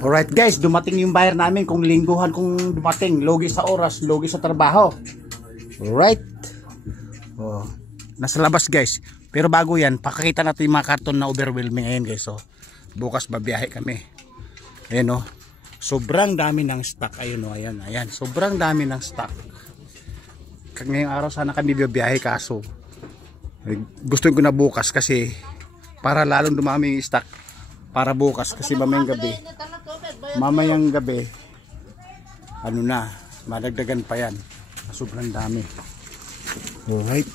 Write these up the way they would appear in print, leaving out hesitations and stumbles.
Alright guys, dumating yung buyer namin kung lingguhan kung dumating. Logi sa oras, logi sa trabaho. Alright. Oh, nasa labas guys. Pero bago yan, pakakita natin yung mga karton na overwhelming ngayon guys. So, bukas babiyahe kami. Ayan o. Sobrang dami ng stock. Ayun o, ayan, ayan. Sobrang dami ng stock. Ngayong araw sana kami bibiyahe kaso gusto ko na bukas kasi para lalong dumami yung stock para bukas kasi mamayang gabi ano na, madagdagan pa yan. Sobrang dami. Alright.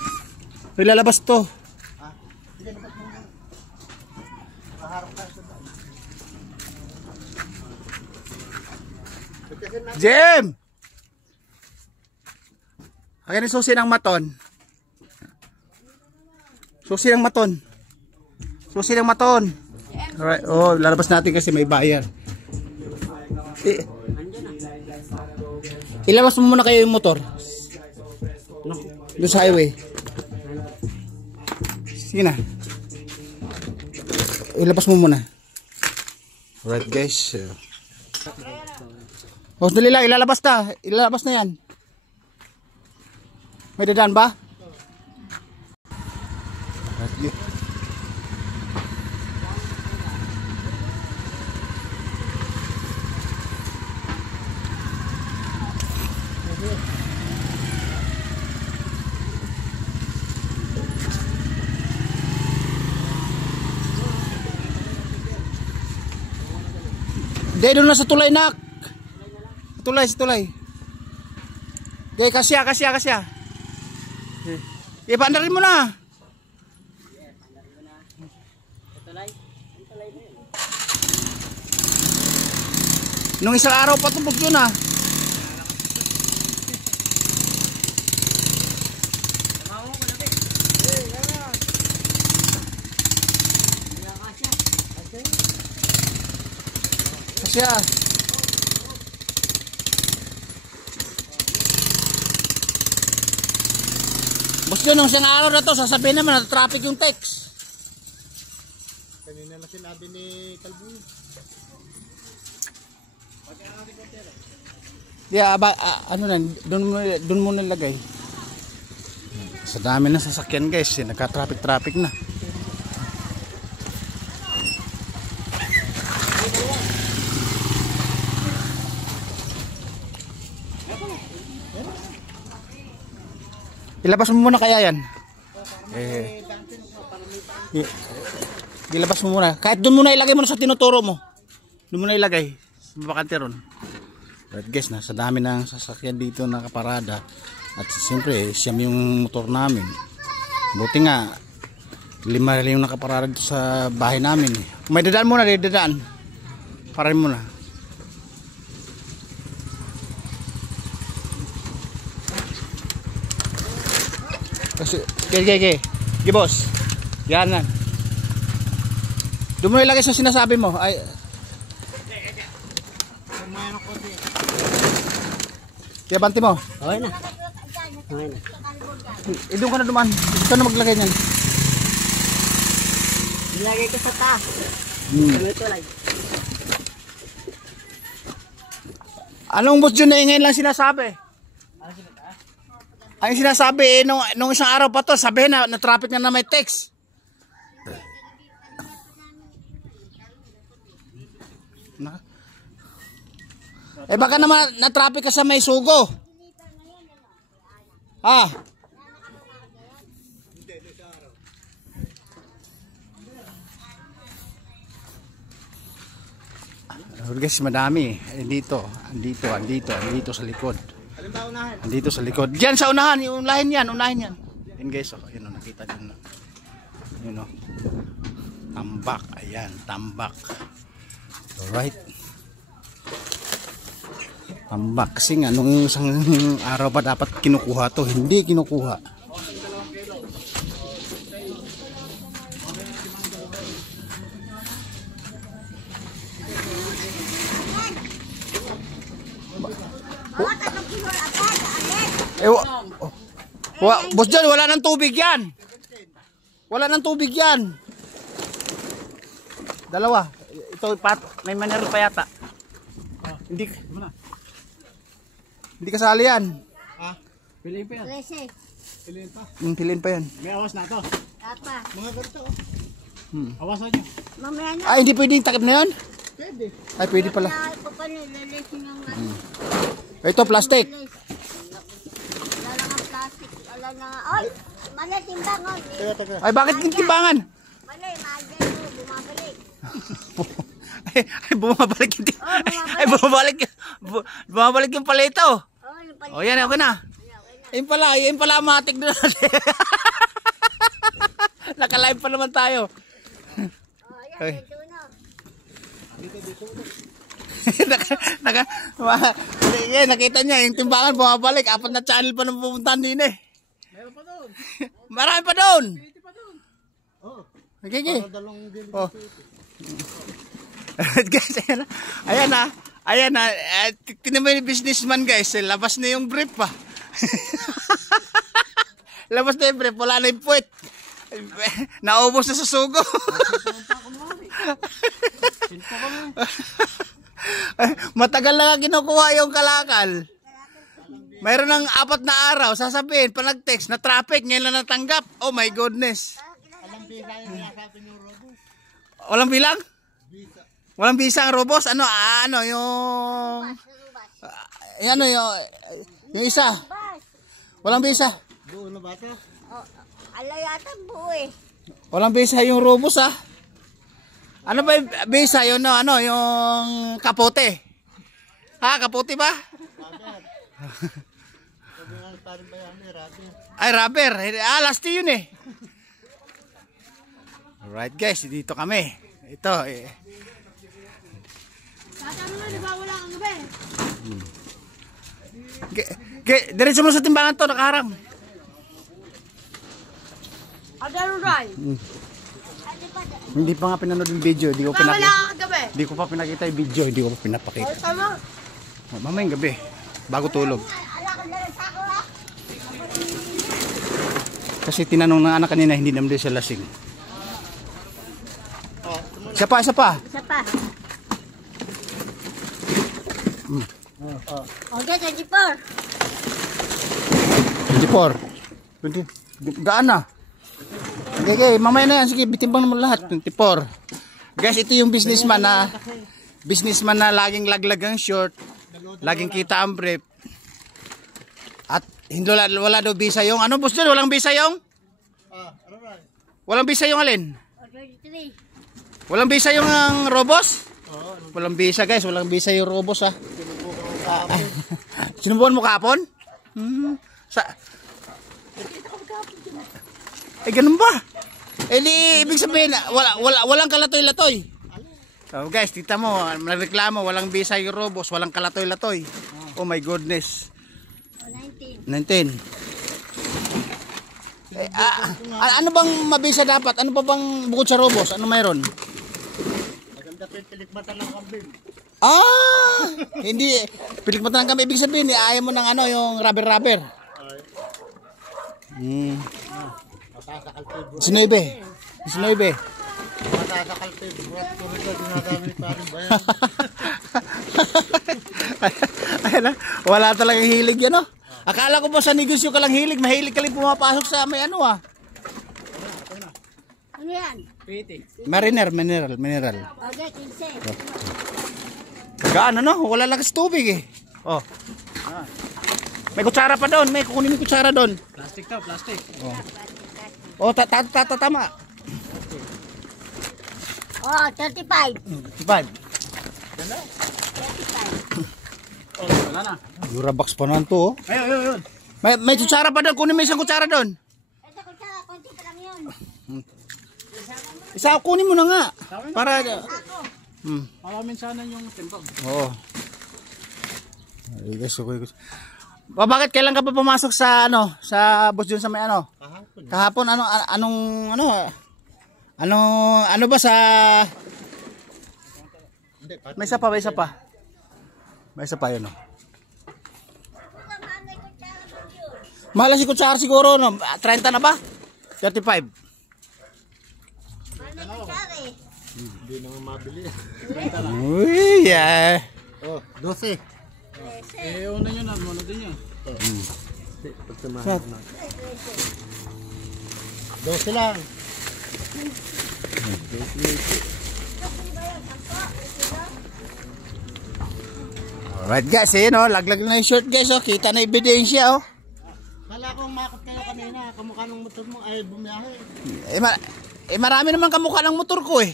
Ilalabas to. Jim! Ayan yung susi ng maton. Susi ng maton. Susi ng maton. Alright. Oh, lalabas natin kasi may buyer. Ilabas mo muna kayo yung motor. Doon sa highway. Sige na. Ilabas mo muna. Alright guys. Oh, dali lang. Ilalabas na. Ilalabas na yan. May dadaan ba? Hindi, doon na sa tulay nak. Tulay, sa tulay. Okay, kasya. Ipandarin mo na. Nung isang araw patubog yun ah. Kasya. Boss yun, nung isang araw na to, sasabihin naman na traffic yung text. Kanina na sinabi ni Calvin. Yeah, ano na, doon mo nilagay. Sa dami ng sasakyan guys, nagka-traffic na. Ilabas mo muna kaya yan. Ilabas mo muna. Kahit doon muna ilagay mo sa tinuturo mo. Doon muna ilagay. Sa bakante ron. Right guys, sa dami ng sasakyan dito nakaparada. At siyempre, siyam yung motor namin. Buti nga, 5 yung nakaparada dito sa bahay namin. May dadaan muna, dadaan. Parahin muna. Kasi, okay, boss. Yan na. Doon mo ilagay sa sinasabi mo. Ay. Kaya banti mo. Okay na. Doon ka na duman. Ito na maglagay niyan. Ilagay ko sa taas. Anong boss dyan na ngayon lang sinasabi? Ang sinasabi nung isang araw pa to, sabihin na traffic na may text. Baka naman na traffic ka sa may sugo. Guys, madami. Andito sa likod. Andito sa likod. Diyan sa unahan, unahin yan. Yan guys, yun nakita din. Yun o. Tambak, ayan, tambak. Alright. Tambak kasi nga nung isang araw pa dapat kinukuha to, hindi kinukuha. Boss John, wala nang tubig yan. Dalawa. ito may mineral pa yata. Hindi kasali yan. Piliin pa yan. Leche. Piliin pa. Piliin pa yan. May awas na to. Apa. Mga ganito. Awasan nyo. Mamaya na. Ay, hindi pwedeng takip na yan? Pwede. Ay, pwede pala. Lelesin yung Ito, plastic. Wala lang ang plastic. Wala na. Ay! Mali, timbangan. Taga. Ay, bakit yung timbangan? Mali, maaga mo. Bumabalik. Ay, bumabalik yung bumabalik. Ay, bumabalik yung palito. Yung palit. O, yan, okay na. Ayun pala, matik na natin. Naka-live pa naman tayo. Ayan, ito na. Nakita niya, yung timbangan bumabalik. 4 na channel pa nang pupuntahan din eh. Meron pa doon. Marami pa doon. Pwede pa doon. Okay. Dalawang din. Oh. Guys, ayan na. Tinan mo yung businessman guys, labas na yung brief pa. Labas na yung brief, wala na yung puwet. Naubos na sa sugo. Matagal na kinukuha yung kalakal. Mayroon ng 4 na araw, sasabihin, pa nag-text na traffic, ngayon lang natanggap. Oh my goodness. Walang bilang? Walang bisa ang robos? Ano yung... yung isa? Walang bisa. Buo na ba ito? Ala yata buo eh. Walang bisa yung robos Ano ba yung bisa? Yung kapote. Kapote ba? Ay, rubber. Lasti yun eh. Alright guys, dito kami. Ito Tatano na, di ba wala kang gabi? Diretso mo sa timbangan to, nakaharang. Agaro ray. Hindi pa nga pinanood yung video, hindi ko Wala pinakita. kang gabi. Hindi ko pa pinakita yung video, hindi ko pa pinapakita. Tama. Mamayang gabi, bago tulog. Ala ka na sa ako ha. Kasi tinanong ng anak kanina, hindi naman din siya lasing. Isa pa. Isa pa. Okay, 24. 20. Gaan na. Okay, mamaya na yan. Sige, bitimbang naman lahat. 24. Guys, ito yung businessman na laging laglag ang short. Laging kita ang brief. At hindi wala daw bisa yung ano, boss dyan? Walang bisa yung? Walang bisa yung alin? 23. Walang bisa yung ang robos? Walang bisa guys, walang bisa yung robos Sinubukan mo kapon? Ganun ba? Ibig sabihin, walang kalatoy-latoy. So guys, tita mo, nagreklamo, walang bisa yung robos, walang kalatoy-latoy. Oh my goodness. 19. Ano bang mabisa dapat? Ano pa bang bukod sa robos? Ano mayroon? Maganda pa yung pilikmata ng kambing. Hindi. Pilikmata ng kambing. Ibig sabihin, ayaw mo ng yung rubber. Sinoybe. Matasakalpid. Burat ko rin ito ginagamit pa rin ba yan? Wala talagang hilig yan Akala ko ba sa negosyo ka lang hilig, mahilig ka lang pumapasok sa may Ano yan? mineral. Okay, 15. Gaan wala lang kasi tubig eh. May kutsara pa doon, may kukunin mo kutsara doon. Plastic to, plastic. Tama. 35. 5. Wala na. Durabox pa naman to. Ayun. May kutsara pa doon, kunin mo isang kutsara doon. Ito ko siya, konti pa lang yun. Isa kunin mo na nga. Para Malamin sana yung timbang. Oo. Ay guys, okay. Bakit kailan ka pa pumasok sa sa boss dun sa may Kahapon ano ba sa May isa pa. May isa pa yun Mahal si kutsara siguro 30 na ba? 35. Ano kutsara eh? Hindi naman mabili. Uy, yeah. Oh, 12. Eh, una nyo na. Muna din yun. Pagsamahan na. 12 lang. Alright guys, ayun oh, laglag na yung short guys oh. Kita na ebidensya oh. Kala ko makot kayo kanina. Kamukha ng motor mo ay bumiyahe. Marami naman kamukha ng motor ko eh.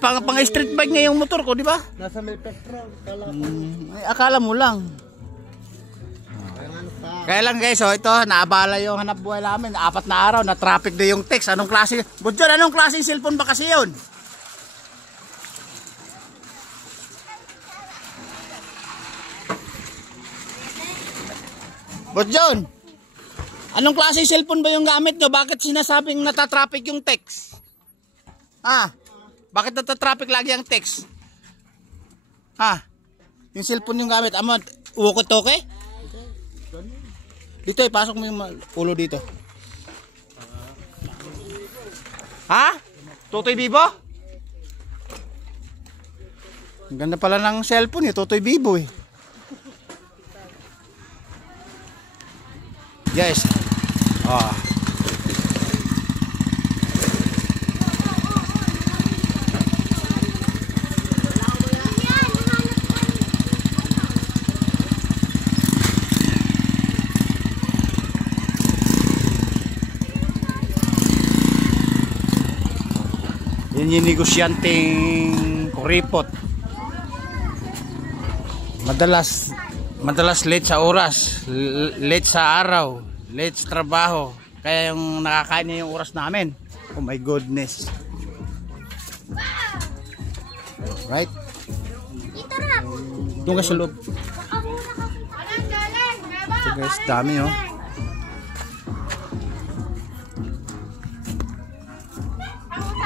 Pang street bike nga yung motor ko, di ba? Nasa may petrol. Kala ko. Akala mo lang. Kaya lang guys, oh, ito, naabala yung hanap buhay namin. 4 na araw, na traffic na yung text. Anong klase? Budyon, anong klase cellphone ba kasi yun? Budyon, anong klase cellphone ba yung gamit nyo? Bakit sinasabing natatraffic yung text? Bakit natatraffic lagi ang text? Yung cellphone yung gamit. Ukot okay? Dito ipasok mo yung ulo dito. Totoy Bibo? Ang ganda pala ng cellphone eh, Totoy Bibo eh. Guys. Yan yung negosyanteng kuripot. Madalas late sa oras, late sa araw, late sa trabaho. Kaya yung nakakain niya yung oras namin. Oh my goodness. Right? Doon ka sa loob. So guys, dami oh.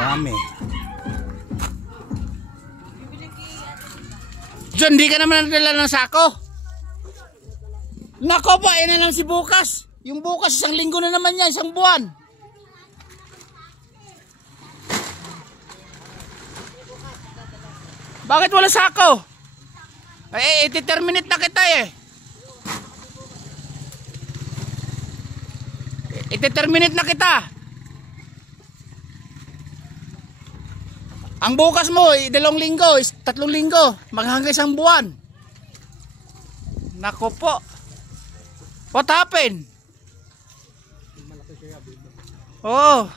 Dami. John, di ka naman nadala ng sako. Nako ba, na lang si bukas. Yung bukas, 1 linggo na naman yan, 1 buwan. Bakit wala sako? Iti-terminate na kita eh. Iti-terminate na kita. Ang bukas mo, 2 linggo, 3 linggo, maghanggang 1 buwan. Nako po. What happened? Oh.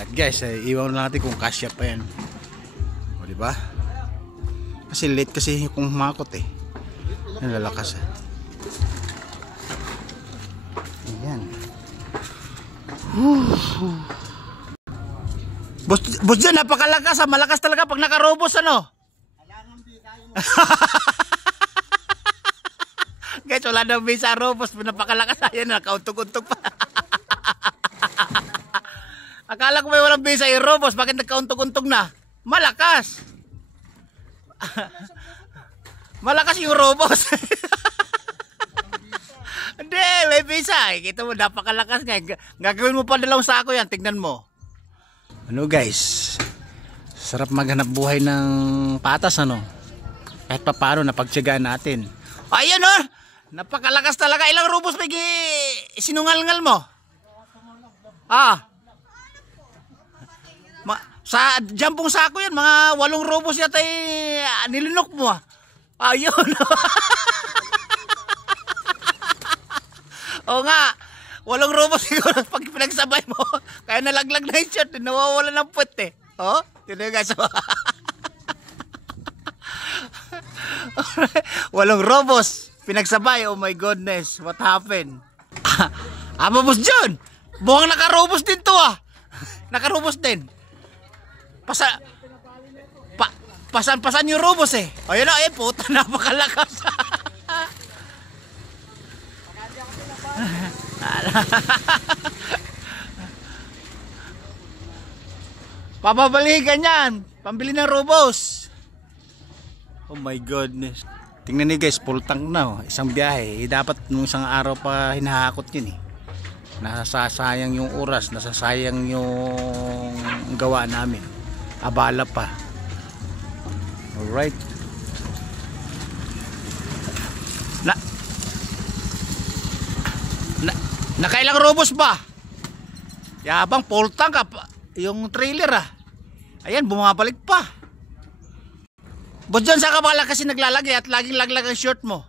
At guys, iwan natin kung kasya pa yan. O diba? Kasi late kasi kung humakot eh. Nalalakas eh. Ayan. Boss dyan, napakalakas ha. Malakas talaga pag nakarobos ano. Guys, wala na visa robos. Napakalakas. Ayan, nakauntog-untog pa. Akala ko may walang visa yung robos. Bakit nagkauntog-untog na? Malakas. Malakas yung robos. Hindi, may visa. Kita mo, napakalakas nga. Gagawin mo pa 2 sako yan. Tingnan mo. Ano guys? Sarap maghanap buhay ng patas ano? Kahit pa paano napagtyagaan natin. Ayan oh! Napakalakas talaga. Ilang rubos may sinungal-ngal mo? Sa jampong sako yan. Mga 8 rubos yata nilunok mo Ayun. Oo nga. 8 rubos siguro pag pinagsabay mo. Kaya nalaglag na yung shot. Nawawala ng puwet eh. Oh, yun yung guys. 8 robos pinagsabay. Oh my goodness, what happened? Boss John, buwang nakarobos din to nakarobos din. Pasan yung robos eh. Ayun na, puta, napakalakas. Papabalikan yan. Pambili ng robos. Oh my goodness. Tingnan niyo guys, full tank na 1 biyahe. Dapat nung 1 araw pa hinahakot yun eh. Nasasayang yung oras, nasasayang yung gawa namin. Abala pa. Alright. Nakailang robos ba? Yabang full tank yung trailer Ayan, bumabalik pa. Boss John, saan ka ba kasi naglalagay at laging laglag ang short mo?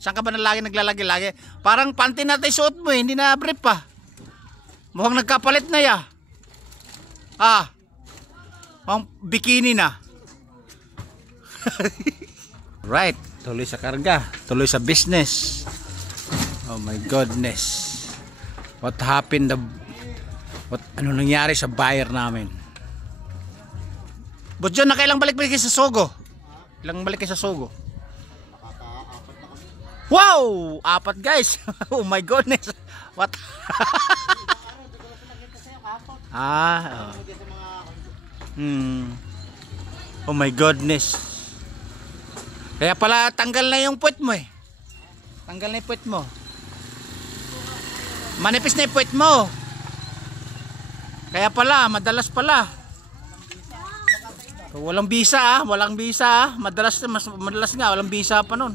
Saan ka ba lagi naglalagay lagi? Parang panty natin suot mo hindi na brief pa. Mukhang nagkapalit na ya. Mukhang bikini na. Right, tuloy sa karga, tuloy sa business. Oh my goodness. What happened? Ano nangyari sa buyer namin? But John, nakailang balik-balik sa Sogo? Ilang balik sa Sogo? Wow! 4 guys! Oh my goodness! What? Oh my goodness! Kaya pala tanggal na yung puwet mo Tanggal na yung puwet mo. Manipis na yung puwet mo. Kaya pala, madalas pala. Walang bisa walang bisa Madalas nga, walang bisa pa nun.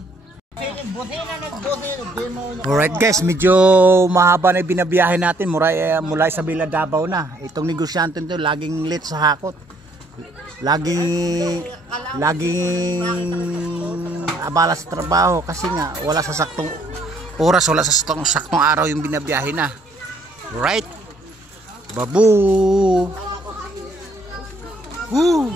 Alright guys, medyo mahaba na binabiyahe natin mula sa Bila Davao na. Itong negosyante nito laging late sa hakot. Laging abala sa trabaho kasi nga wala sa saktong oras, wala sa saktong araw yung binabiyahe na. Right? Babu! Woo!